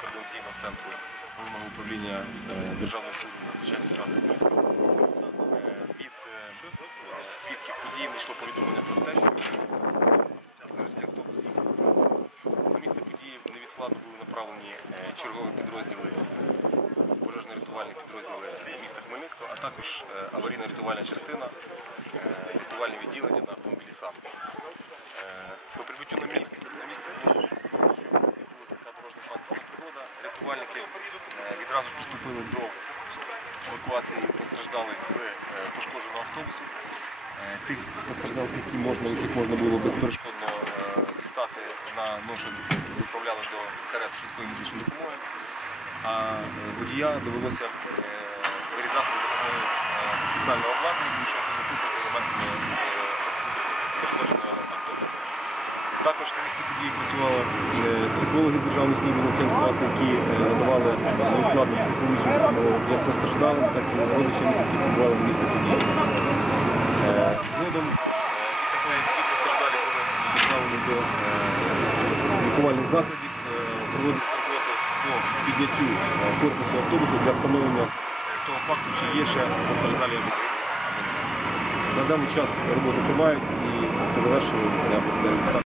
координаційного центру головного управління е, Державної служби з надзвичайних ситуацій Хмельницької області. Е, Від е, свідків подій надійшло повідомлення про те, що пасажирський автобус на місце події невідкладно були направлені чергові підрозділи, пожежно-рятувальні підрозділи міста Хмельницького, а також аварійно-рятувальна частина, рятувальне відділення на автомобілі сам. По прибуттю на місце, на місце було встановлено, що відбулася така дорожньо-транспортна пригода. Рятувальники е, відразу ж приступили до евакуації постраждалих з е, пошкодженого автобусу. Е, Тих постраждалих, які можна, яких можна було безперешкодно дістати на ношу, відправляли до карет швидкої медичної допомоги. А водія довелося вирізати за допомогою спеціального обладнання, тому що затиснути елементами пошкодженого. Також на місці події працювали е, психологи Державної служби надзвичайних ситуацій, які е, надавали невідкладну психологічну допомогу як постраждалим, так і родичам, які побували на місці події. Е, Згодом, е, після всі постраждалі були доставлені до е, лікувальних закладів, е, проводиться роботи по підняттю е, корпусу автобусу для встановлення того факту, чи є ще постраждалі або. На даний час роботи тривають і по завершенню.